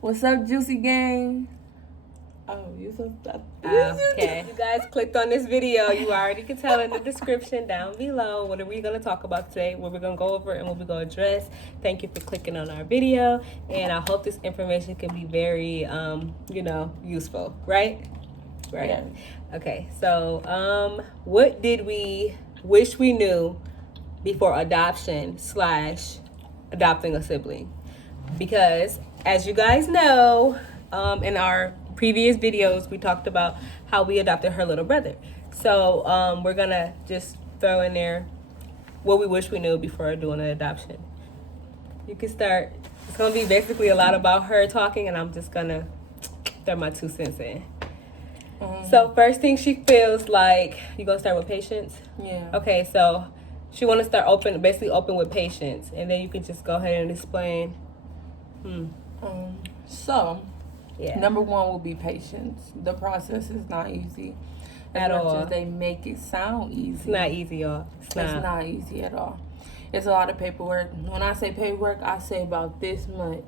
What's up, Juicy Gang? Oh, you so Okay. You guys clicked on this video. You already can tell in the description down below what are we going to talk about today, what we're going to go over, and what we're going to address. Thank you for clicking on our video, and I hope this information can be very, useful, right? Right. Yeah. Okay. So, what did we wish we knew before adoption/adopting a sibling? Because as you guys know, in our previous videos, we talked about how we adopted her little brother. So we're gonna just throw in there what we wish we knew before doing an adoption. You can start. It's gonna be basically a lot about her talking, and I'm just gonna throw my 2 cents in. So first thing she feels like, you gonna start with patience? Yeah. Okay, so she wanna start open with patience, and then you can just go ahead and explain. So, Yeah. number one will be patience. The process is not easy. At As much all. as they make it sound easy. It's not easy, y'all. It's not easy at all. It's a lot of paperwork. When I say paperwork, I say about this much.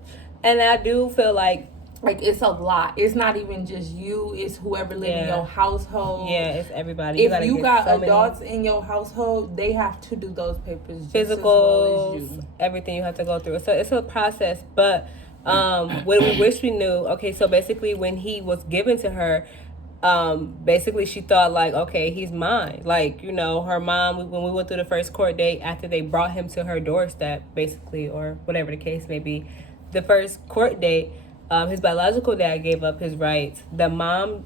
And I do feel like it's a lot. It's not even just you. It's whoever live in your household. Yeah, it's everybody. If you got adults in your household, they have to do those papers just physicals, as well as you. everything you have to go through. So it's a process. But what we wish we knew. Okay, so basically when he was given to her, basically she thought like, okay, he's mine. Like, her mom, when we went through the first court date after they brought him to her doorstep, basically, or whatever the case may be, the first court date, his biological dad gave up his rights. The mom,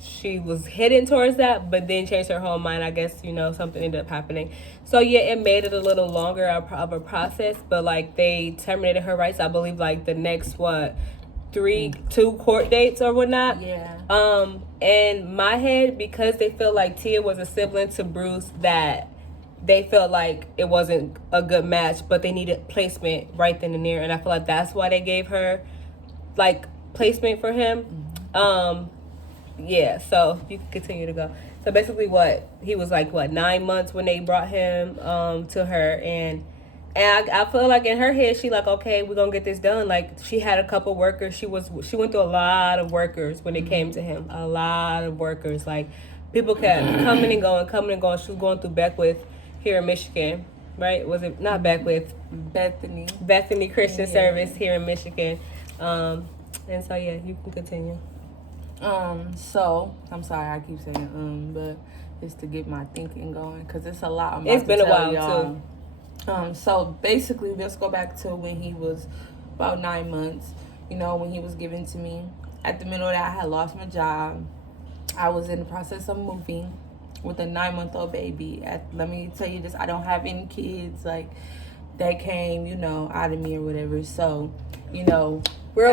she was heading towards that, but then changed her whole mind. I guess, something ended up happening. So, yeah, it made it a little longer of a process, but, like, they terminated her rights, I believe, like, the next, 2 court dates or whatnot. Yeah. In my head, because they feel like Tia was a sibling to Bruce, that they felt like it wasn't a good match, but they needed placement right then and there, and I feel like that's why they gave her like placement for him. Yeah, so you can continue to go. So basically he was like 9 months when they brought him to her, and I feel like in her head she like, okay, we're gonna get this done. Like, she had a couple workers. She went through a lot of workers when it came to him. A lot of workers. Like, people kept coming and going. She was going through Beckwith here in Michigan, right? Was it not Beckwith? Bethany Christian Service here in Michigan. And so yeah, you can continue. So I'm sorry I keep saying but it's to get my thinking going because it's a lot. It's been a while too. So basically, let's go back to when he was about 9 months. When he was given to me. At the middle of that, I had lost my job. I was in the process of moving with a 9-month-old baby. Let me tell you this: I don't have any kids. Like, that came, out of me or whatever. So, real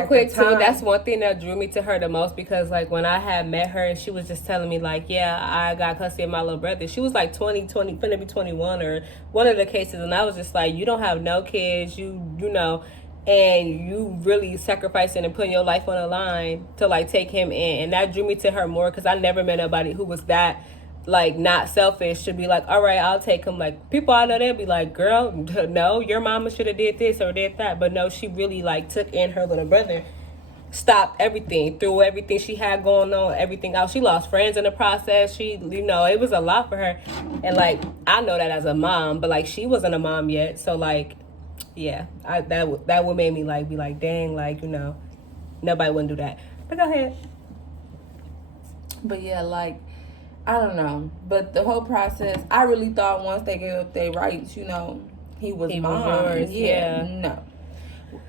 quick too, that's one thing that drew me to her the most, because like when I had met her and she was just telling me like, yeah, I got custody of my little brother. She was like 20, gonna be 21 or one of the cases, and I was just like, you don't have no kids, you know, and you really sacrificing and putting your life on the line to like take him in. And that drew me to her more, because I never met nobody who was that like not selfish to be like, all right, I'll take him. Like, people I know, they'll be like, girl, no, your mama should have did this or did that. But no, she really like took in her little brother, stopped everything, threw everything she had going on, everything out. She lost friends in the process. She, it was a lot for her. And like, I know that as a mom, but like, she wasn't a mom yet. So like, yeah, that would make me like be like, dang, like, nobody wouldn't do that. But go ahead. But yeah, like, I don't know. But the whole process, I really thought once they gave up their rights, he was mine. Yours, yeah. No.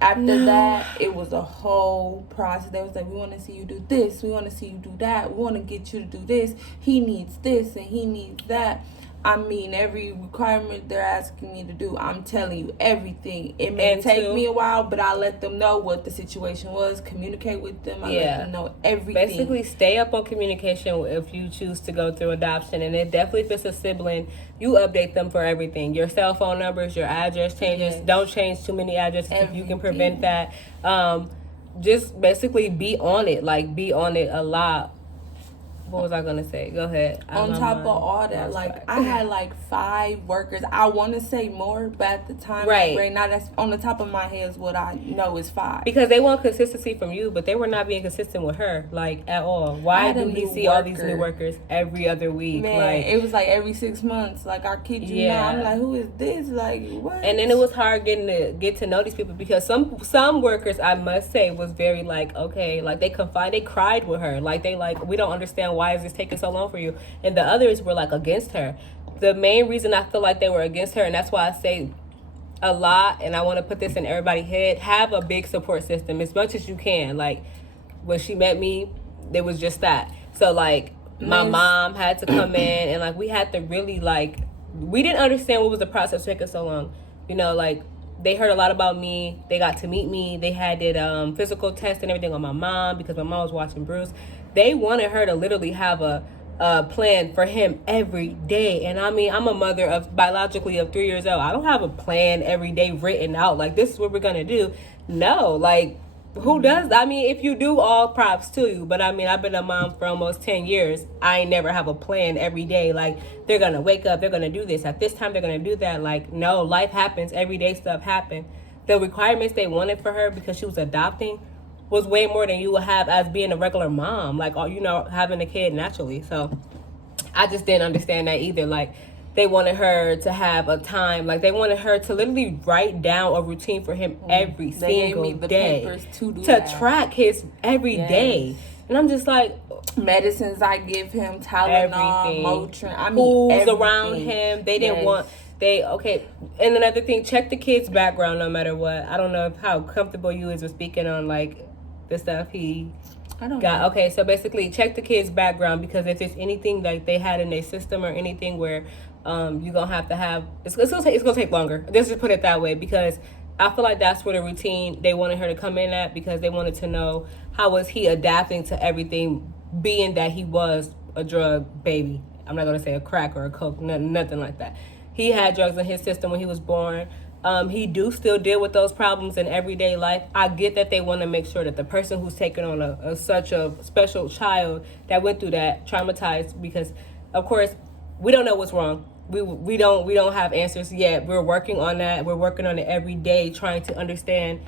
After that, it was a whole process. They was like, we want to see you do this. We want to see you do that. We want to get you to do this. He needs this and he needs that. I mean, every requirement they're asking me to do, I'm telling you everything. It may take me a while, but I let them know what the situation was, communicate with them. I let them know everything. Basically, stay up on communication if you choose to go through adoption. And it definitely, if it's a sibling, you update them for everything. Your cell phone numbers, your address changes. Yes. Don't change too many addresses if you can prevent that. Just basically be on it. Like, be on it a lot. what was I gonna say? Go ahead. On top of all that, like I had like 5 workers. I want to say more, but at the time, right now, that's on the top of my head is what I know is 5. Because they want consistency from you, but they were not being consistent with her, like at all. Why do he see all these new workers every other week? Man, like, it was like every 6 months. Like I kid you not, I'm like, who is this? Like what? And then it was hard get to know these people because some workers, I must say, was very like, okay, like they cried with her, like they like, we don't understand why is this taking so long for you, and the others were like against her. The main reason I feel like they were against her, and that's why I say a lot, and I want to put this in everybody's head, have a big support system as much as you can. Like when she met me, it was just that. So like my mom had to come in, and like we had to really like, we didn't understand what was the process taking so long, you know, like they heard a lot about me. They got to meet me. They did physical tests and everything on my mom because my mom was watching Bruce. They wanted her to literally have a plan for him every day. And I mean, I'm a mother of biologically of 3 years old. I don't have a plan every day written out. Like, this is what we're going to do. No, like, who does? I mean, if you do, all props to you. But I mean, I've been a mom for almost 10 years. I ain't never have a plan every day. Like, they're going to wake up, they're going to do this. At this time, they're going to do that. Like, no, life happens. Everyday stuff happens. The requirements they wanted for her because she was adopting was way more than you would have as being a regular mom. Like, you know, having a kid naturally. So I just didn't understand that either. Like, they wanted her to have a time, like they wanted her to literally write down a routine for him every single day to track his every day. And I'm just like, medicines I give him, Tylenol, Motrin, I mean, who's around him. They didn't want, okay. And another thing, check the kid's background no matter what. I don't know how comfortable you is with speaking on like the stuff he got. Okay, so basically check the kid's background, because if it's anything like they had in their system or anything where you're gonna have it's gonna take longer. Let's just put it that way, because I feel like that's where the routine they wanted her to come in at, because they wanted to know how was he adapting to everything, being that he was a drug baby. I'm not gonna say a crack or a coke, nothing like that. He had drugs in his system when he was born. He do still deal with those problems in everyday life. I get that they want to make sure that the person who's taking on such a special child that went through that, traumatized, because of course we don't know what's wrong. We don't have answers yet. We're working on that. We're working on it every day, trying to understand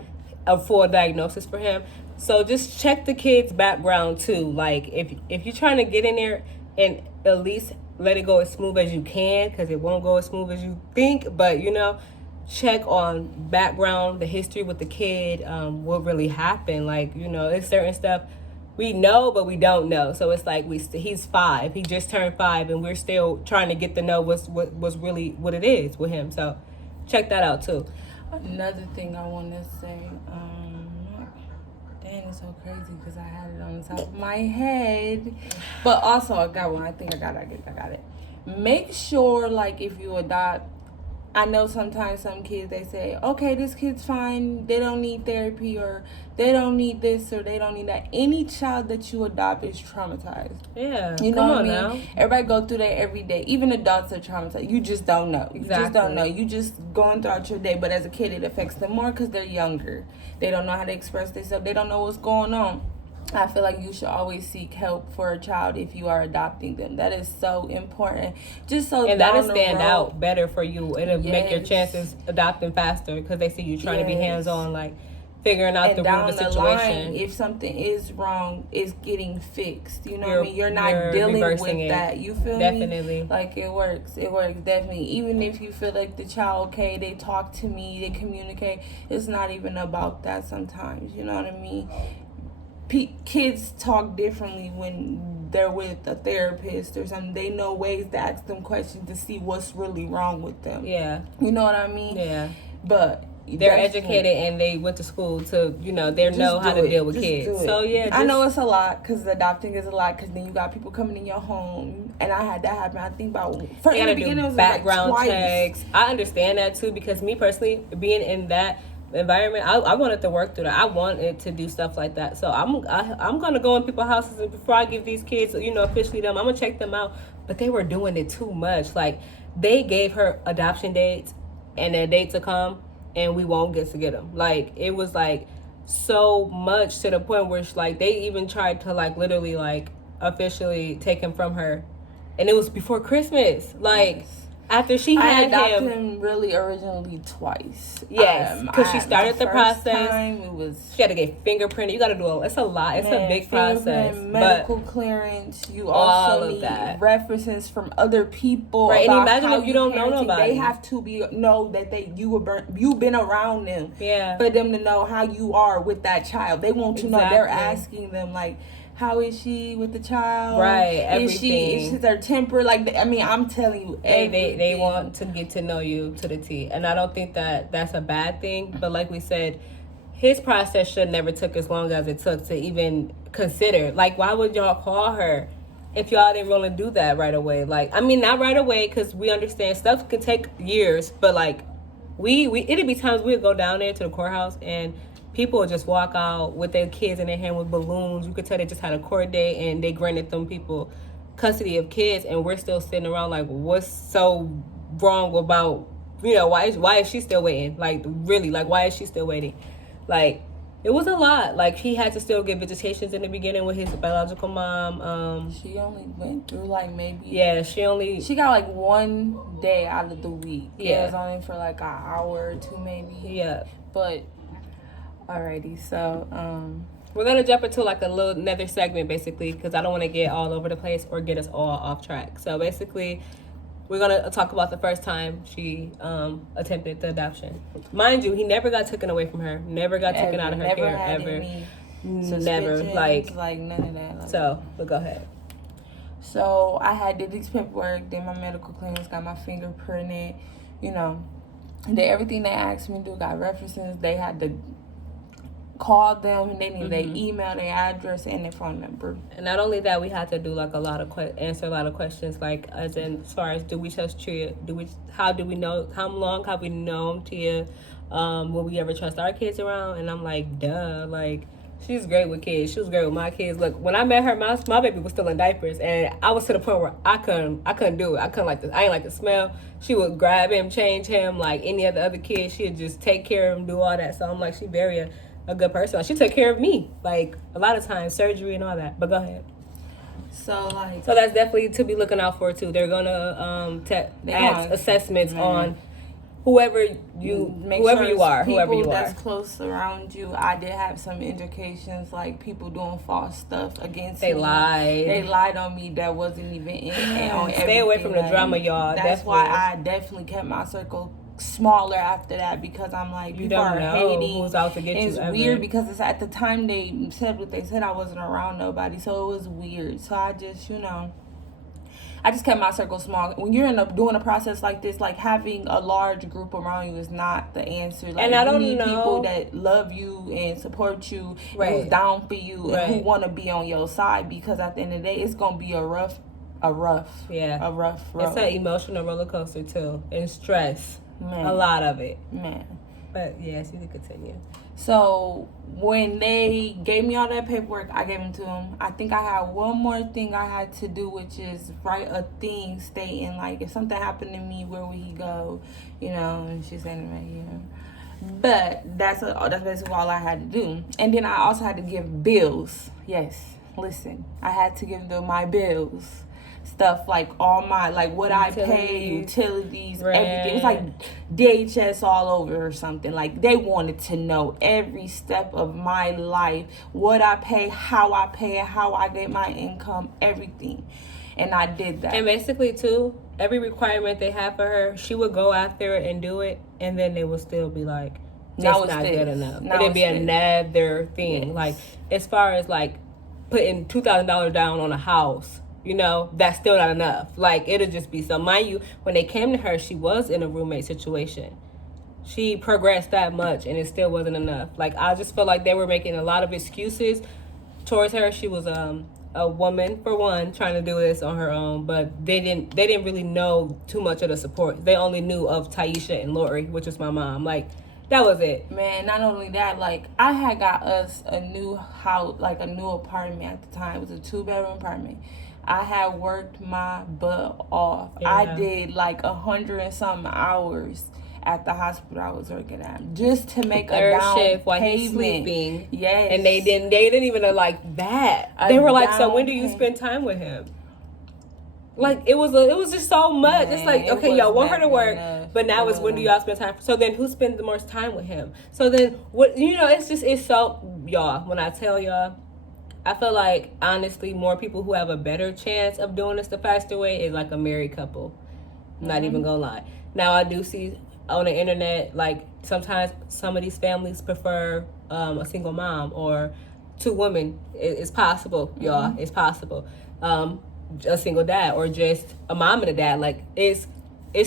a full diagnosis for him. So just check the kid's background too. Like if you're trying to get in there and at least let it go as smooth as you can, because it won't go as smooth as you think, but you know, check on background, the history with the kid, what really happened. Like, you know, it's certain stuff we know, but we don't know. So it's like he's 5. He just turned 5, and we're still trying to get to know what's really what it is with him. So check that out too. Another thing I want to say, dang, it's so crazy because I had it on the top of my head. But also I got one. I think I got it. Make sure, like, if you adopt, I know sometimes some kids, they say, okay, this kid's fine, they don't need therapy, or they don't need this, or they don't need that. Any child that you adopt is traumatized. Yeah, you know what I mean? Now. Everybody go through that every day. Even adults are traumatized. You just don't know. You just don't know. You just going throughout your day. But as a kid, it affects them more because they're younger. They don't know how to express themselves. They don't know what's going on. I feel like you should always seek help for a child if you are adopting them. That is so important. Just so and that'll stand out better for you. It'll make your chances adopting faster because they see you trying to be hands-on, like figuring out the root of the situation. Line, if something is wrong, it's getting fixed. You know what I mean? You're not dealing with that. You feel definitely. me? Like it works. It works definitely. Even if you feel like the child, okay, they talk to me, they communicate. It's not even about that sometimes. You know what I mean? Kids talk differently when they're with a therapist or something. They know ways to ask them questions to see what's really wrong with them. Yeah. You know what I mean? Yeah. But they're educated and they went to school to, you know, they know how to deal with kids. So, yeah. I know it's a lot because adopting is a lot, because then you got people coming in your home. And I had that happen. I think about, in the beginning, it was background like checks. I understand that too, because me personally, being in that environment, I wanted to work through that. I wanted to do stuff like that. So I'm gonna go in people's houses, and before I give these kids, you know, officially them, I'm gonna check them out. But they were doing it too much. Like, they gave her adoption dates and their date to come, and we won't get to get them. Like, it was like so much to the point where like they even tried to like literally like officially take him from her, and it was before Christmas. Like, yes. After she I had adopted him really originally twice. Yes, because she started the process. Time, it was, she had to get fingerprinted. You got to do it's a lot. It's a big process. Medical clearance. You also need references from other people. Right, and imagine if you don't know nobody. They have to know that you've been around them. Yeah. For them to know how you are with that child. They want to know. They're asking them like, how is she with the child? Right, everything. Is her temper? Like, I mean, I'm telling you, they want to get to know you to the T. And I don't think that that's a bad thing. But like we said, his process should never took as long as it took to even consider. Like, why would y'all call her if y'all didn't really do that right away? Like, I mean, not right away, because we understand stuff can take years. But, like, it'd be times we'd go down there to the courthouse and people would just walk out with their kids in their hand with balloons. You could tell they just had a court date and they granted them people custody of kids, and we're still sitting around like, what's so wrong about, why is she still waiting? Like, really, like, why is she still waiting? Like, it was a lot. Like, he had to still get visitations in the beginning with his biological mom. She only went through like maybe. Yeah, she got like 1 day out of the week. Yeah. It was only for like an hour or two maybe. Yeah. But. Alrighty, so we're gonna jump into like another segment basically, because I don't want to get all over the place or get us all off track. So basically, we're gonna talk about the first time she attempted the adoption. Mind you, he never got taken away from her, never got taken out of her care, ever, never, like none of that. Like, so, but go ahead. So I did this paperwork, did my medical clearance, got my fingerprinted, did everything they asked me to do, got references. They had to call them, they need their email, their address, and their phone number. And not only that, we had to do like answer a lot of questions, like as far as, do we trust Tia? How long have we known Tia? Will we ever trust our kids around? And I'm like, duh, like, she's great with kids. She was great with my kids. Look, when I met her, my baby was still in diapers, and I was to the point where I couldn't do it. I ain't like the smell. She would grab him, change him like any of the other kids. She'd just take care of him, do all that. So I'm like, she very a good person. She took care of me, like, a lot of times, surgery and all that. But go ahead. So that's definitely to be looking out for too. They're gonna add assessments on whoever you are. People that's close around you. I did have some indications, like people doing false stuff against me. They lied on me. That wasn't even on Stay away from the drama, y'all. That's why I definitely kept my circle smaller after that, because I'm like, people are hating. Who's out to get you. It's weird because it's at the time they said what they said. I wasn't around nobody, so it was weird. So I just, I just kept my circle small. When you're doing a process like this, like, having a large group around you is not the answer. Like, and I don't you need know people that love you and support you, right, and who's down for you, and who want to be on your side. Because at the end of the day, it's gonna be a rough road. It's an emotional roller coaster too, and stress. Man. A lot of it. Man. But yes, you can continue. So when they gave me all that paperwork, I gave them to them. I think I had one more thing I had to do, which is write a thing stating, like, if something happened to me, where would he go? And she said, but that's basically all I had to do. And then I also had to give bills. Yes, listen, I had to give them my bills. Stuff like all my, like, what I pay, utilities, everything. It was like DHS all over or something. Like, they wanted to know every step of my life, what I pay, how I pay it, how I get my income, everything. And I did that. And basically too, every requirement they had for her, she would go after it and do it, and then they would still be like, that's not good enough. It'd be another thing. Yes. Like, as far as like putting $2,000 down on a house, that's still not enough. Like, it'll just be some. Mind you, when they came to her, she was in a roommate situation. She progressed that much, and it still wasn't enough. Like, I just felt like they were making a lot of excuses towards her. She was a woman, for one, trying to do this on her own, but they didn't really know too much of the support. They only knew of Taisha and Lori, which is my mom. Like, that was it. Man, not only that, like, I had got us a new house, like a new apartment at the time. It was a 2-bedroom apartment. I had worked my butt off. Yeah. I did like 100 and something hours at the hospital I was working at, just to make third a down shift while payment. he's sleeping. Yes. And they didn't even like that. They were like, so when do you spend time with him? Like, it was just so much. Man, it's like, okay, y'all want her to work, but now it's when do y'all spend time? So then who spends the most time with him? So then what, it's so, y'all, when I tell y'all, I feel like, honestly, more people who have a better chance of doing this the faster way is like a married couple. I'm not even gonna lie. Now, I do see on the internet, like, sometimes some of these families prefer a single mom or two women. It's possible, y'all. It's possible. A single dad or just a mom and a dad. Like, it's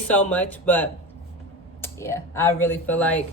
so much, but yeah, I really feel like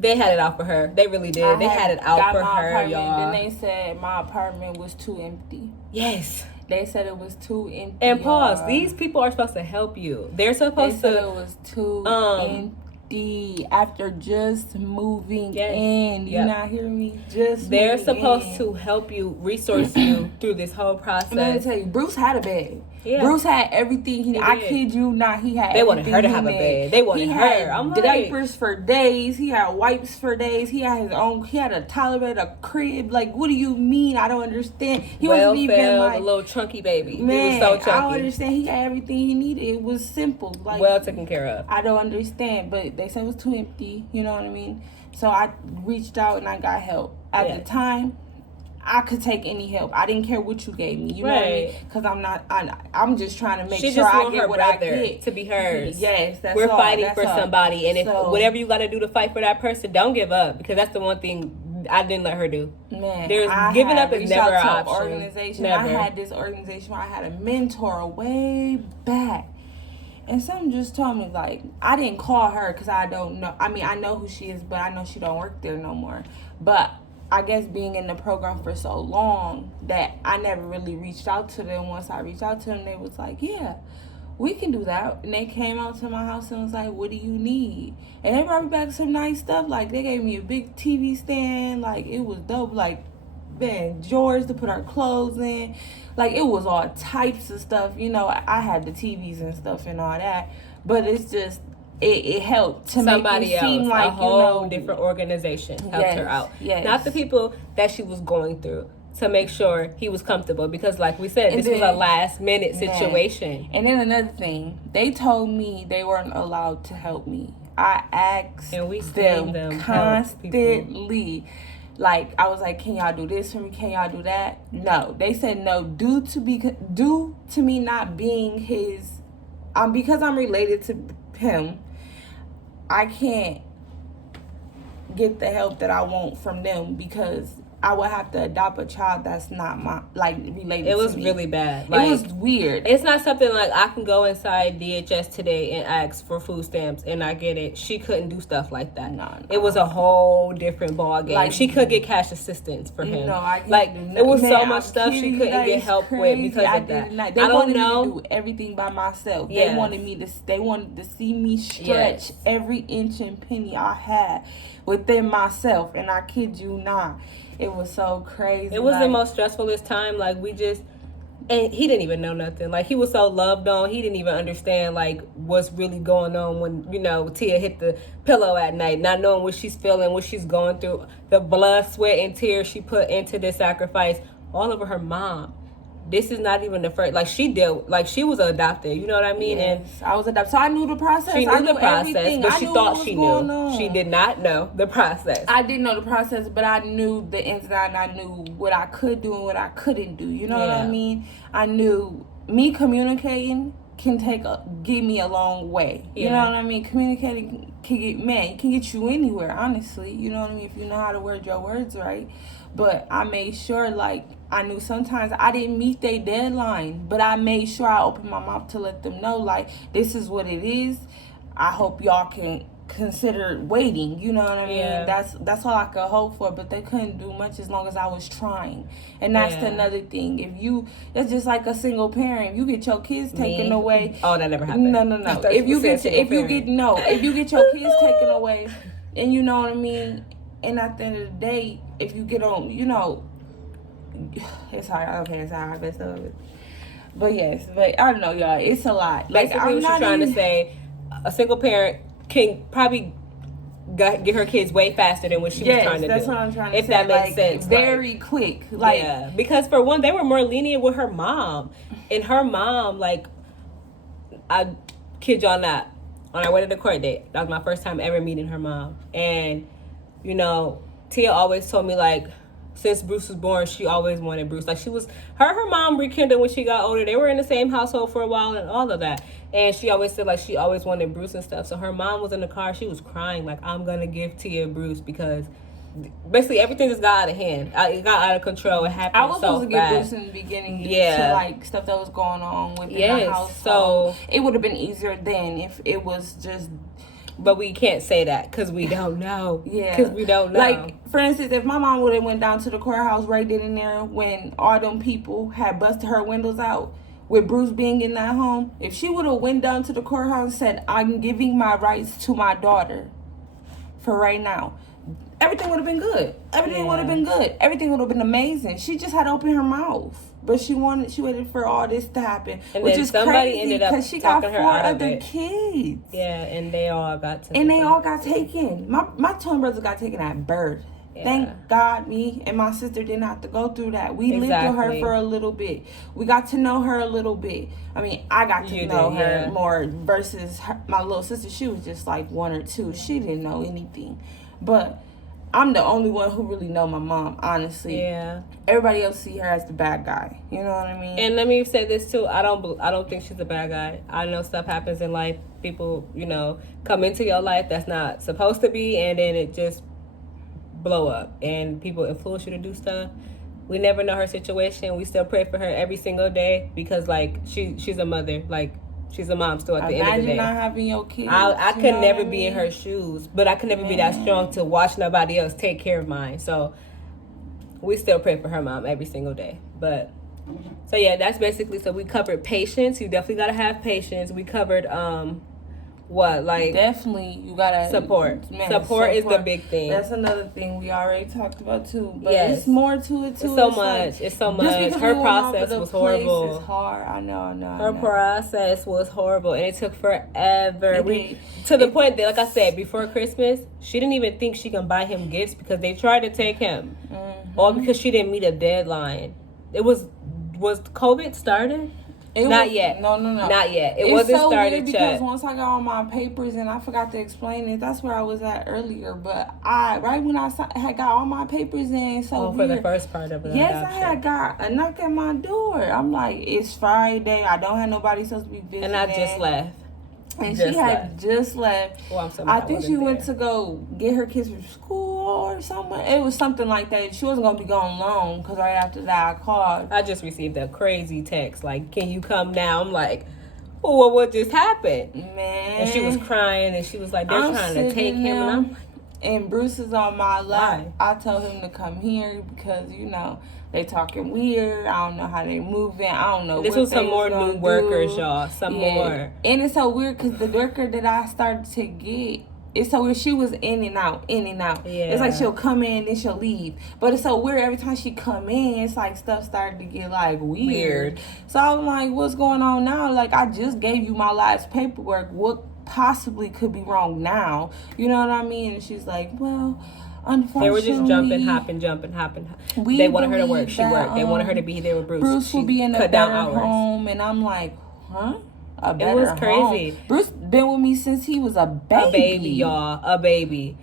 they had it out for her. They really did. They had it out for her, y'all. Then they said my apartment was too empty. Yes. They said it was too empty. And pause. These people are supposed to help you. They're supposed to. They said it was too empty after just moving in. You not hearing me? They're supposed to help you, resource you through this whole process. Let me tell you, Bruce had a bed. Yeah. Bruce had everything he needed. I kid you not, he had. They wanted her to have a bed. They wanted her. I'm diapers for days. He had wipes for days. He had his own. He had a toilet, a crib. Like, what do you mean? I don't understand. He wasn't even like a little chunky baby. Man, he was so chunky. I don't understand. He had everything he needed. It was simple. Like, well taken care of. I don't understand, but they said it was too empty. You know what I mean? So I reached out and I got help. At the time, I could take any help. I didn't care what you gave me. You know what I mean? Because I'm just trying to make sure I get what I get. To be hers. Yes, that's We're all. fighting for somebody. And if whatever you got to do to fight for that person, don't give up. Because that's the one thing I didn't let her do. Man, giving up is never an option. Organization. Never. I had this organization where I had a mentor way back. And something just told me, like, I didn't call her because I don't know. I mean, I know who she is, but I know she don't work there no more. But I guess being in the program for so long that I never really reached out to them. Once I reached out to them, they was like, yeah, we can do that. And they came out to my house and was like, what do you need? And they brought me back some nice stuff. Like, they gave me a big TV stand. Like, it was dope. Like, man, drawers to put our clothes in. Like, it was all types of stuff. You know, I had the TVs and stuff and all that. But it's just, it helped to somebody make it else, seem like, a whole different organization helped her out. Yes. Not the people that she was going through, to make sure he was comfortable. Because like we said, this was a last minute situation. And then another thing, they told me they weren't allowed to help me. I asked them constantly. Like, I was like, can y'all do this for me? Can y'all do that? No. They said no. Due to me not being his, because I'm related to him, I can't get the help that I want from them because I would have to adopt a child that's not my, like, related to me. It was really bad. Like, it was weird. It's not something like I can go inside DHS today and ask for food stamps and I get it. She couldn't do stuff like that. No. It was a whole different ball game. Like, she could get cash assistance for him. No, I can't. Like, it was so much stuff she couldn't get help with because of that. They wanted me to do everything by myself. They wanted to see me stretch every inch and penny I had within myself, and I kid you not. It was so crazy. It was the most stressfulest time. Like, and he didn't even know nothing. Like, he was so loved on. He didn't even understand, like, what's really going on when, you know, Tia hit the pillow at night, not knowing what she's feeling, what she's going through, the blood, sweat, and tears she put into this sacrifice, all over her mom. This is not even the first, like, she was adopted, you know what I mean? Yes, and I was adopted, so I knew the process. She knew the process, everything. But she thought she knew. She did not know the process. I didn't know the process, but I knew the ins and outs, and I knew what I could do and what I couldn't do, you know what I mean? I knew me communicating can get me a long way, you know what I mean? Communicating can get you anywhere, honestly, you know what I mean? If you know how to word your words right. But I made sure, like, I knew sometimes I didn't meet their deadline, but I made sure I opened my mouth to let them know, like, this is what it is. I hope y'all can consider waiting, you know what I mean? That's all I could hope for, but they couldn't do much as long as I was trying. And that's another thing. It's just like a single parent. If you get your kids taken away. Oh, that never happened. No. If you get your kids taken away, and you know what I mean, and at the end of the day, if you get on, you know, it's hard. Okay, it's hard. But yes, but I don't know, y'all. It's a lot. Basically, what you're trying to say, a single parent can probably get her kids way faster than what she was trying to do. That's what I'm trying to say. If that makes sense. Very quick. Like, yeah. Because for one, they were more lenient with her mom. And her mom, like, I kid y'all not, on our way to the court date, that was my first time ever meeting her mom. And, you know, Tia always told me, like, since Bruce was born, she always wanted Bruce. Like, her mom rekindled when she got older. They were in the same household for a while and all of that. And she always said, like, she always wanted Bruce and stuff. So her mom was in the car. She was crying, like, I'm going to give Tia Bruce because basically everything just got out of hand. It got out of control. It happened so fast. I was supposed to get Bruce in the beginning to, like, stuff that was going on within the house. So it would have been easier then if it was just... But we can't say that because we don't know. Yeah. Because we don't know. Like, for instance, if my mom would have went down to the courthouse right then and there when all them people had busted her windows out with Bruce being in that home, if she would have went down to the courthouse and said, I'm giving my rights to my daughter for right now, everything would have been good. Everything would have been good. Everything would have been amazing. She just had to open her mouth. But she waited for all this to happen, and which then is somebody crazy ended up because she got 4 other it. kids. Yeah, and they all got taken. And they all got taken. My twin brothers got taken at birth. Yeah. Thank God me and my sister didn't have to go through that. We lived with her for a little bit. We got to know her a little bit. I mean, I got to know her more versus my little sister. She was just like 1 or 2. She didn't know anything. But I'm the only one who really know my mom, honestly. Yeah. Everybody else see her as the bad guy. You know what I mean? And let me say this too. I don't think she's a bad guy. I know stuff happens in life. People, you know, come into your life that's not supposed to be, and then it just blow up. And people influence you to do stuff. We never know her situation. We still pray for her every single day because, like, she's a mother. Like, she's a mom still at the end of the day. Imagine not having your kids. I could never be in her shoes, but I could never be that strong to watch nobody else take care of mine. So we still pray for her mom every single day. But so yeah, that's basically, so we covered patience. You definitely gotta have patience. We covered definitely you gotta support. Support is the big thing. That's another thing we already talked about too. But it's more to it too. It's so much. Her process was horrible. It's hard. I know. Her process was horrible, and it took forever. To the point that, like I said, before Christmas, she didn't even think she can buy him gifts because they tried to take him, all because she didn't meet a deadline. It was COVID started? Not yet. No. Not yet. It wasn't so started weird because once I got all my papers, and I forgot to explain it, that's where I was at earlier. But right when I had got all my papers in, so for the first part of it. Yes, I had got a knock at my door. I'm like, it's Friday. I don't have nobody supposed to be visiting. And I just left. And she had just left. Well, I think she went to go get her kids from school or something. It was something like that. She wasn't going to be gone long because right after that I called. I just received a crazy text like, can you come now? I'm like, well, what just happened? Man. And she was crying and she was like, they're trying to take him. And I'm like, and Bruce is on my lap. I told him to come here because, you know, they talking weird. I don't know how they moving. I don't know. This was some more new workers, y'all. Some more. And it's so weird because the worker that I started to get, it's so weird. She was in and out. Yeah. It's like she'll come in, then she'll leave. But it's so weird. Every time she come in, it's like stuff started to get like weird. So I'm like, what's going on now? Like, I just gave you my last paperwork. What possibly could be wrong now? You know what I mean? And she's like, well, unfortunately, they were just jumping. They wanted her to work. She worked. They wanted her to be there with Bruce. Bruce will be in a better home. And I'm like, huh? It was crazy. Home. Bruce been with me since he was a baby. A baby, y'all. A baby.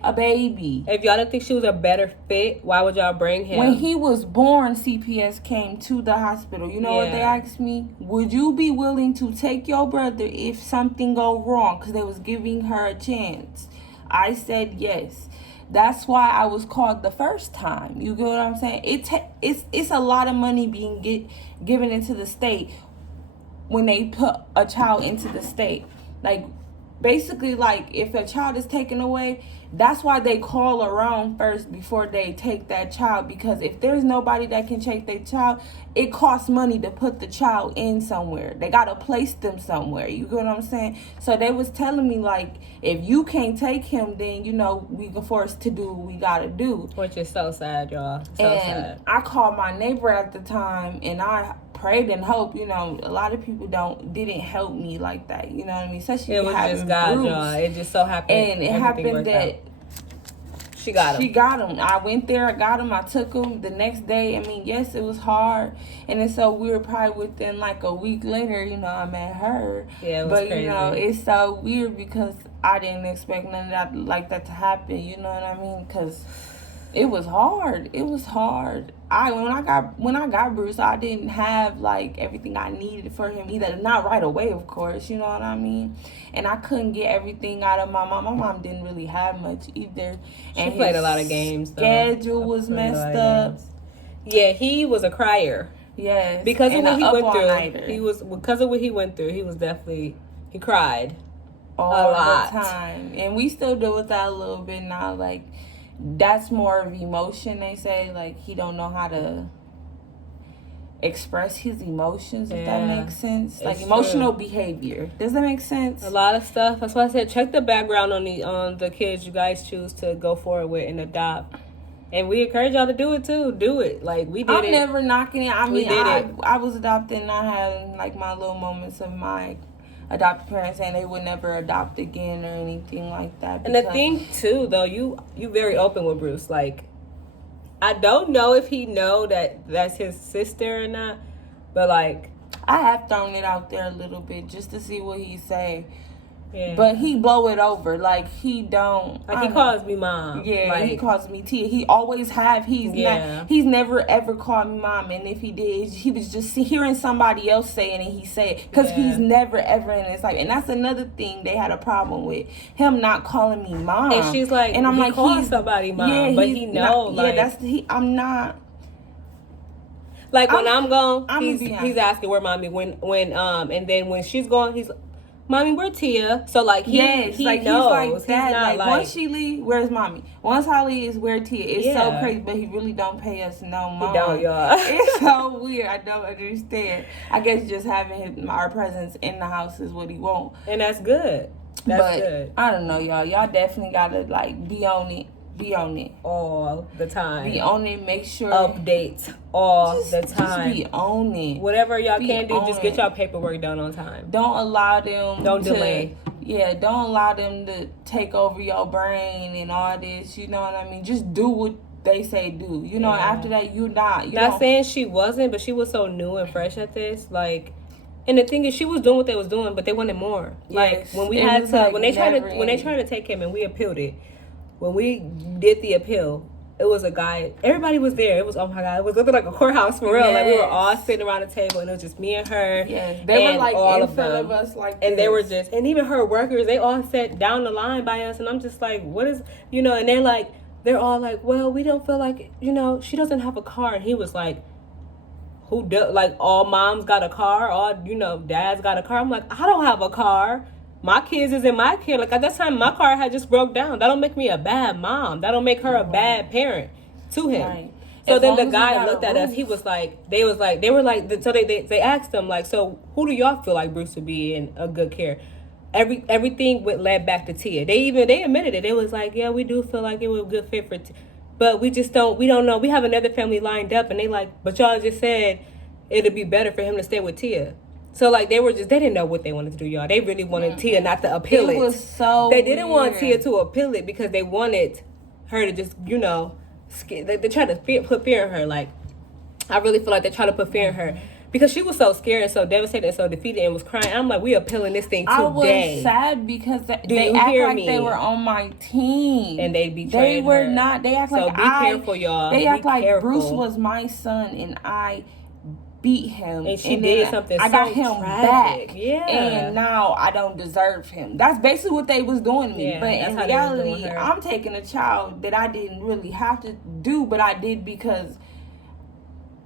If y'all didn't think she was a better fit, why would y'all bring him? When he was born, CPS came to the hospital. You know what they asked me? Would you be willing to take your brother if something go wrong? Because they was giving her a chance. I said yes. That's why I was called the first time. You get what I'm saying? It's a lot of money being given into the state when they put a child into the state. Like, basically, like, if a child is taken away, that's why they call around first before they take that child. Because if there's nobody that can take their child, it costs money to put the child in somewhere. They got to place them somewhere. You get what I'm saying? So they was telling me, like, if you can't take him, then, you know, we can force to do what we got to do. Which is so sad, y'all. So sad. I called my neighbor at the time, and I prayed and hoped. You know, a lot of people didn't help me like that. You know what I mean? Especially it was just God, y'all. It just so happened, and it happened that. Out. She got him. I went there. I got him. I took him the next day. I mean, yes, it was hard. And then so we were probably within like a week later, you know, I met her. Yeah, it was crazy. You know, it's so weird because I didn't expect none of that like that to happen. You know what I mean? Because it was hard. It was hard. When I got Bruce, I didn't have like everything I needed for him either. Not right away, of course. You know what I mean? And I couldn't get everything out of my mom. My mom didn't really have much either. And she played a lot of games. Schedule was messed up. Yeah, he was a crier. Yes, because of what he went through. Because of what he went through. He was definitely he cried all the time, and we still deal with that a little bit now. Like. That's more of emotion, they say. Like, he don't know how to express his emotions, if that makes sense. Like, emotional behavior. Does that make sense? A lot of stuff. That's why I said check the background on the kids you guys choose to go forward with and adopt. And we encourage y'all to do it, too. Do it. Like, we did it. I'm never knocking it. I mean, I was adopted, and I had, like, my little moments of my adopted parents saying they would never adopt again or anything like that. And the thing too, though, you very open with Bruce. Like, I don't know if he know that that's his sister or not, but like I have thrown it out there a little bit just to see what he say. Yeah. But he blow it over. Like, he don't... Like, he calls me mom. Yeah, like, he calls me Tia. He always have. He's never, ever called me mom. And if he did, he was just hearing somebody else say it, and he say it. Because he's never, ever in his life. And that's another thing they had a problem with. Him not calling me mom. And she's like, and I'm like, he's somebody mom. But he know, I'm not... Like, when I'm gone, he's asking where mommy, when and then when she's gone, he's... Mommy, where Tia? So, like, he knows. He's like that. Like, once she leave, where's mommy? Once Holly is where Tia. It's so crazy, but he really don't pay us no mind. He don't, y'all. It's so weird. I don't understand. I guess just having our presence in the house is what he want. And that's good. That's good. I don't know, y'all. Y'all definitely gotta, like, be on it. Be on it all the time. Be on it. Make sure updates all the time. Just be on it. Whatever y'all can do, just get y'all paperwork done on time. Don't allow them. Don't delay. Yeah, don't allow them to take over your brain and all this. You know what I mean? Just do what they say do. You know. After that, you're not. Not saying she wasn't, but she was so new and fresh at this. Like, and the thing is, she was doing what they was doing, but they wanted more. Like, when we had to, when they tried to take him and we appealed it. When we did the appeal, it was a guy. Everybody was there. It was, oh my God, it was looking like a courthouse for real. Yes. Like, we were all sitting around the table, and it was just me and her. Yes, they were like all in front of us, like. And they were just, and even her workers, they all sat down the line by us, and I'm just like, what is, you know? And they're all like, well, we don't feel like, you know, she doesn't have a car. And he was like, who does? Like, all moms got a car, all, you know, dads got a car. I'm like, I don't have a car. My kids is in my care. Like, at that time, my car had just broke down. That don't make me a bad mom. That don't make her a bad parent to him. Right. So then the guy looked at us. He was like, they were like, so they asked him, like, so who do y'all feel like Bruce would be in a good care? Everything led back to Tia. They admitted it. It was like, yeah, we do feel like it was a good fit for Tia. But we don't know. We have another family lined up, and they like, but y'all just said it'd be better for him to stay with Tia. So, like, they didn't know what they wanted to do, y'all. They really wanted Tia not to appeal it. It was so They didn't want Tia to appeal it because they wanted her to just, you know, they tried to put fear in her. Like, I really feel like they tried to put fear in her. Because she was so scared and so devastated and so defeated and was crying. I'm like, we appealing this thing today. I was sad because they act like they were on my team. And they betrayed her. They were not. They act like be careful, y'all. They act like Bruce was my son and I beat him, and she did something. I got him tragic. back, yeah. And now I don't deserve him. That's basically what they was doing to me. Yeah, but in reality, I'm taking a child that I didn't really have to do, but I did because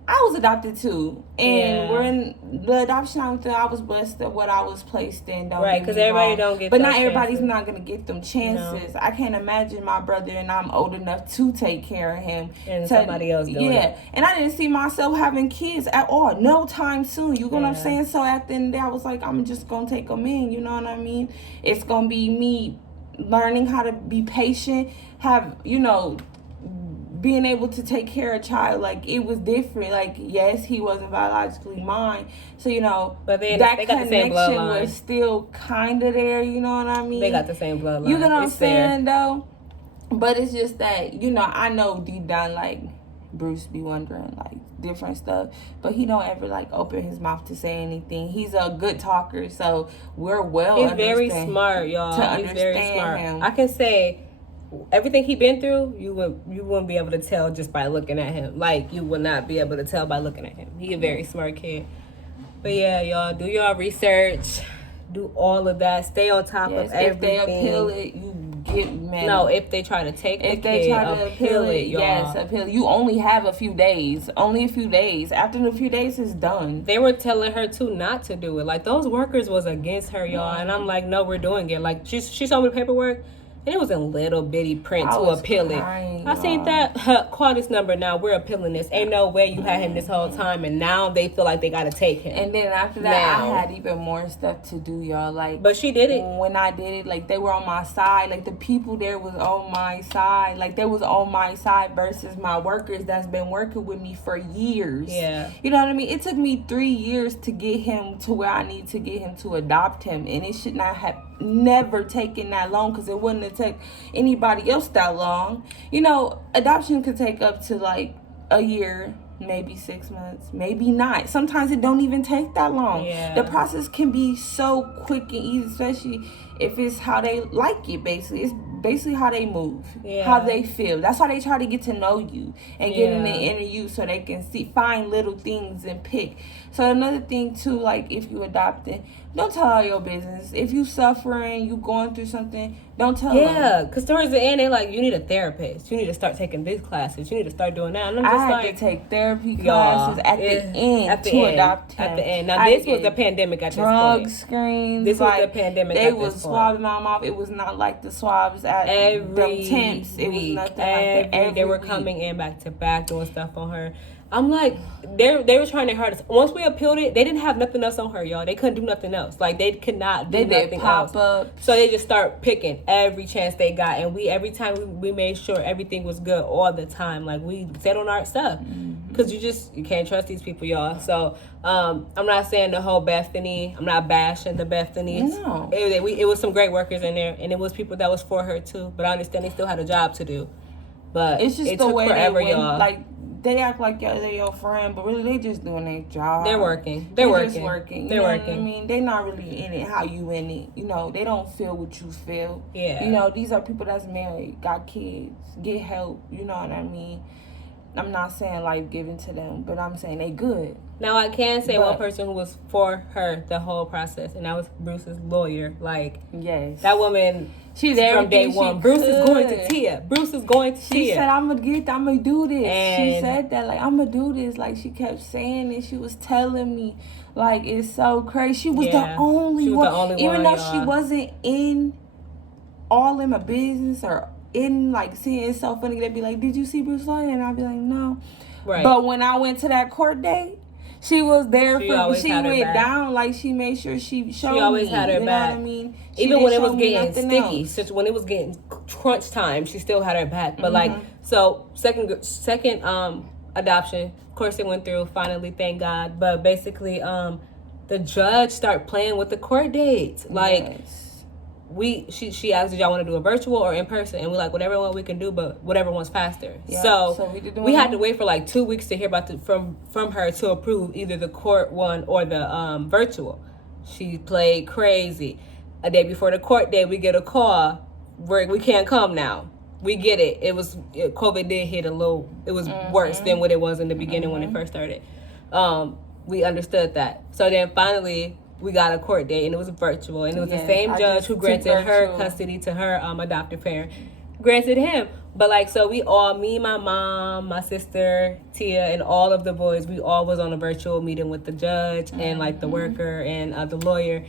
I was adopted too, and we're in the adoption I was blessed at what I was placed in. Right, because everybody don't get. But not everybody's not gonna get them chances. No. I can't imagine my brother and I'm old enough to take care of him and somebody else doing it. And I didn't see myself having kids at all, no time soon. You know what I'm saying? So at the end of the day, I was like, I'm just gonna take them in. You know what I mean? It's gonna be me learning how to be patient, have being able to take care of a child, like, it was different. Like, yes, he wasn't biologically mine, so, you know, but then that they got connection the same bloodline. was still kind of there, you know what I mean? They got the same bloodline. You know what I'm saying, though? But it's just that, you know, I know deep down, like, Bruce be wondering, like, different stuff, but he don't ever, like, open his mouth to say anything. He's a good talker, so we're He's very smart, y'all. He's very smart. Him. I can say everything he been through, you wouldn't be able to tell just by looking at him. Like, you would not be able to tell by looking at him. He a very smart kid. But yeah, y'all, do your research, do all of that, stay on top of everything. If they appeal it, you get mad. No, if they try to take the kid, appeal it, y'all. Yes, appeal. You only have a few days. Only a few days. After the few days, it's done. They were telling her too not to do it. Like, those workers was against her, y'all. And I'm like, no, we're doing it. Like, she showed me the paperwork. And it was in little bitty print to appeal it. I seen that. Call this number now. We're appealing this. Ain't no way you had him this whole time, and now they feel like they gotta take him. And then after that, I had even more stuff to do, y'all. Like, but she did it. When I did it, like, they were on my side. Like, the people there was on my side. Like, they was on my side versus my workers that's been working with me for years. Yeah. You know what I mean? It took me 3 years to get him to where I need to get him to adopt him, and it should not have never taken that long, because it wouldn't have taken anybody else that long. You know, adoption could take up to like a year, maybe 6 months, maybe not. Sometimes it don't even take that long. Yeah. The process can be so quick and easy, especially if it's how they like it. Basically, it's basically how they move, how they feel. That's why they try to get to know you and get in the interview so they can find little things and pick. So another thing too, like, if you adopted, don't tell all your business. If you suffering, you going through something, don't tell them. Yeah, because towards the end, they like, you need a therapist. You need to start taking these classes. You need to start doing that. And I'm just I had to take therapy classes at the end to adopt him. At the end. Now, this was the pandemic at this point. Drug screens. This was the pandemic at this point. They was swabbing my mouth. It was not like the swabs at them temps. It was nothing like that. They were coming in back to back, doing stuff on her. I'm like, they were trying their hardest. Once we appealed it, they didn't have nothing else on her, y'all. They couldn't do nothing else. Like, they could not do nothing else. So they just start picking every chance they got. And every time we made sure everything was good all the time. Like, we said on our stuff. Because you can't trust these people, y'all. So I'm not saying the whole Bethany. I'm not bashing the Bethany's. No. It was some great workers in there. And it was people that was for her, too. But I understand they still had a job to do. But it's just it the took way forever, they went, y'all. Like, they act like they're your friend, but really they just doing their job. They're working. They're working. Just working. They're working. What I mean, they're not really in it how you in it. You know, they don't feel what you feel. Yeah. You know, these are people that's married, got kids, get help. You know what I mean? I'm not saying life given to them, but I'm saying they good. Now, I can say one person who was for her the whole process, and that was Bruce's lawyer. Like, yes, that woman, she's there from day one. Bruce is going to Tia. Bruce is going to Tia. She said, I'm gonna do this. And she said that, like, I'm gonna do this. Like, she kept saying it. She was telling me, like, it's so crazy. She was the only one. Even though she wasn't in all in my business or in, like, seeing it's so funny. They'd be like, did you see Bruce lawyer? And I'd be like, no. Right. But when I went to that court date, she was there for me. She went down, like, she made sure she showed me. She always had her back. You know what I mean? Even when it was getting sticky, since when it was getting crunch time, she still had her back. But like, so second adoption, of course it went through finally, thank God. But basically, the judge started playing with the court dates. Like, she asked, did y'all want to do a virtual or in person? And we're like, whatever one we can do, but whatever one's faster. Yeah. So we had to wait for like 2 weeks to hear about from her to approve either the court one or the virtual. She played crazy. A day before the court day, we get a call where we can't come now. We get it. COVID did hit a little. It was worse than what it was in the beginning when it first started. We understood that. So then finally, we got a court date, and it was virtual, and it was the same judge who granted her custody to her adoptive parent, granted him. But like, so me, my mom, my sister Tia, and all of the boys, we all was on a virtual meeting with the judge and like the worker and the lawyer,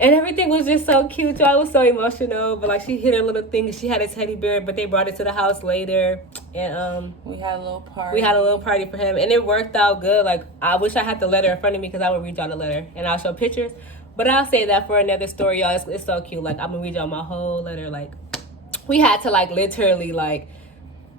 and everything was just so cute. So I was so emotional. But like, she hit her little thing, and she had a teddy bear, but they brought it to the house later, and we had a little party for him, and it worked out good. Like, I wish I had the letter in front of me, because I would read y'all the letter and I'll show pictures, but I'll say that for another story, y'all. It's so cute. Like, I'm gonna read y'all my whole letter. Like, we had to like literally like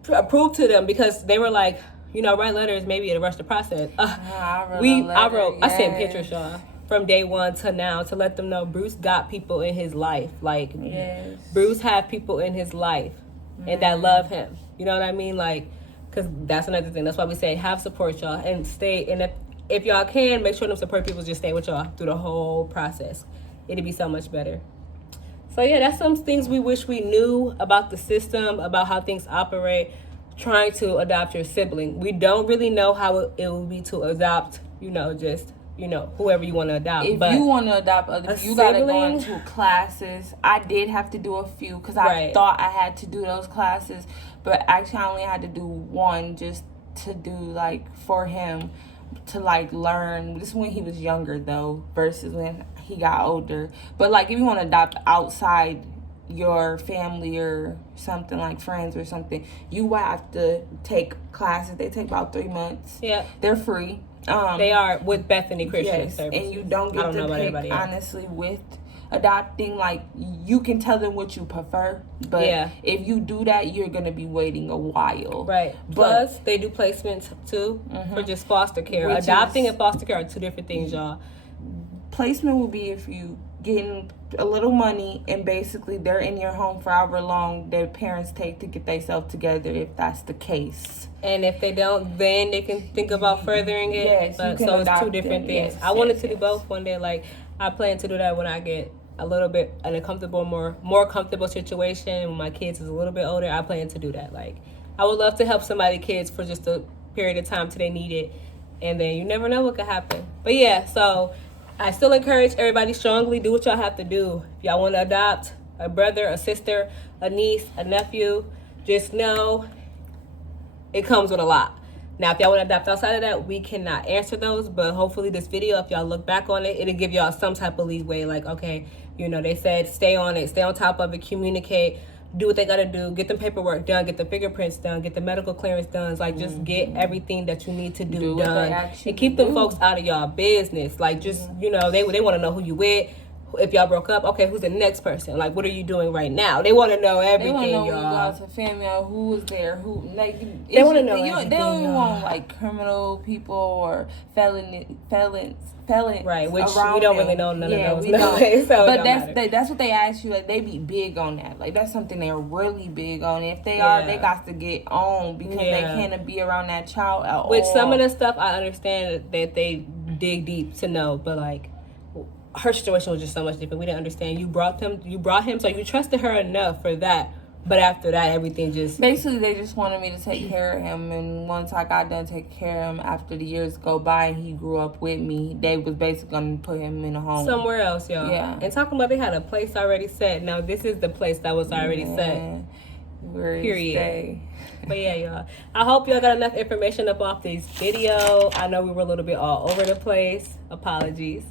prove to them, because they were like, you know, write letters, maybe it'll rush the process. I sent pictures, y'all, from day one to now, to let them know Bruce got people in his life. Like, yes. Bruce had people in his life and that love him. You know what I mean? Like, because that's another thing. That's why we say have support, y'all, and stay. And if y'all can, make sure them support people just stay with y'all through the whole process. It'd be so much better. So yeah, that's some things we wish we knew about the system, about how things operate, trying to adopt your sibling. We don't really know how it will be to adopt, you know, just, you know, whoever you want to adopt. If you want to adopt other people, you got to go into classes. I did have to do a few because I thought I had to do those classes, but actually I only had to do one just to do, like, for him to, like, learn. This is when he was younger, though, versus when he got older. But, like, if you want to adopt outside your family or something, like friends or something, you have to take classes. They take about 3 months. Yeah. They're free. They are with Bethany Christian Services. And you don't get to pick, honestly, with adopting. Like, you can tell them what you prefer, but if you do that, you're going to be waiting a while. Right. Plus, they do placements, too, for just foster care. Adopting and foster care are two different things, y'all. Placement will be if you getting a little money and basically they're in your home for however long their parents take to get themselves together, if that's the case. And if they don't, then they can think about furthering it. Yes, but so it's two different things. I wanted to do both one day. Like, I plan to do that when I get a little bit in a comfortable, more comfortable situation. When my kids is a little bit older, I plan to do that. Like, I would love to help somebody's kids for just a period of time till they need it, and then you never know what could happen. But yeah, so I still encourage everybody strongly, do what y'all have to do. If y'all want to adopt a brother, a sister, a niece, a nephew, just know it comes with a lot. Now, if y'all want to adopt outside of that, we cannot answer those, but hopefully this video, if y'all look back on it, it'll give y'all some type of leeway. Like, okay, you know, they said stay on it, stay on top of it, communicate, do what they got to do, get the paperwork done, get the fingerprints done, get the medical clearance done. Like, just get everything that you need to do done. And keep them folks out of y'all business. Like, just, you know, they want to know who you with. If y'all broke up, okay, who's the next person? Like, what are you doing right now? They want to know everything, y'all. They want to know when you got to family, who was there, who, like, they want to know everything. They don't even want, like, criminal people or felons. Right, which we don't really know none of those. So but that's what they ask you. Like, they be big on that. Like, that's something they're really big on. If they are, they got to get on because they can't be around that child at all. Which some of the stuff I understand that they dig deep to know, but, like, her situation was just so much different. We didn't understand. You brought him, so you trusted her enough for that. But after that, everything just... Basically, they just wanted me to take care of him. And once I got done taking care of him, after the years go by and he grew up with me, they was basically going to put him in a home. Somewhere else, y'all. Yeah. And talking about they had a place already set. Now, this is the place that was already set. Period. But yeah, y'all. I hope y'all got enough information up off this video. I know we were a little bit all over the place. Apologies.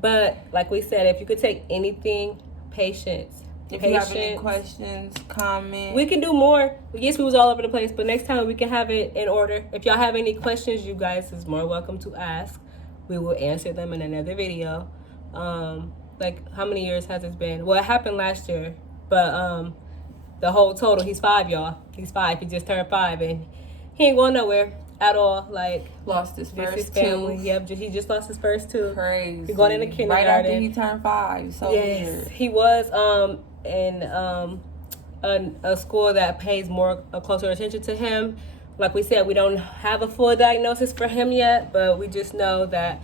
But like we said, if you could take anything, patience. If you have any questions, comment. We can do more. Yes, we was all over the place, but next time we can have it in order. If y'all have any questions, you guys is more welcome to ask. We will answer them in another video. Like, how many years has this been? Well, it happened last year, but the whole total, he's 5, y'all. He's 5. He just turned 5, and he ain't going nowhere at all. Like, lost his first 2. Yep, he just lost his first 2. Crazy. He's going into kindergarten right after he turned 5. So weird. He was in a school that pays more closer attention to him. Like we said, we don't have a full diagnosis for him yet, but we just know that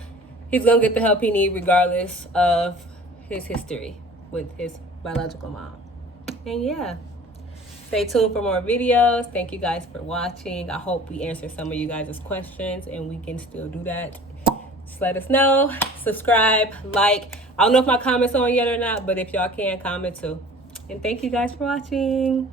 he's gonna get the help he needs regardless of his history with his biological mom. And yeah, stay tuned for more videos. Thank you guys for watching. I hope we answered some of you guys' questions, and we can still do that. Just let us know. Subscribe, like. I don't know if my comment's on yet or not, but if y'all can, comment too. And thank you guys for watching.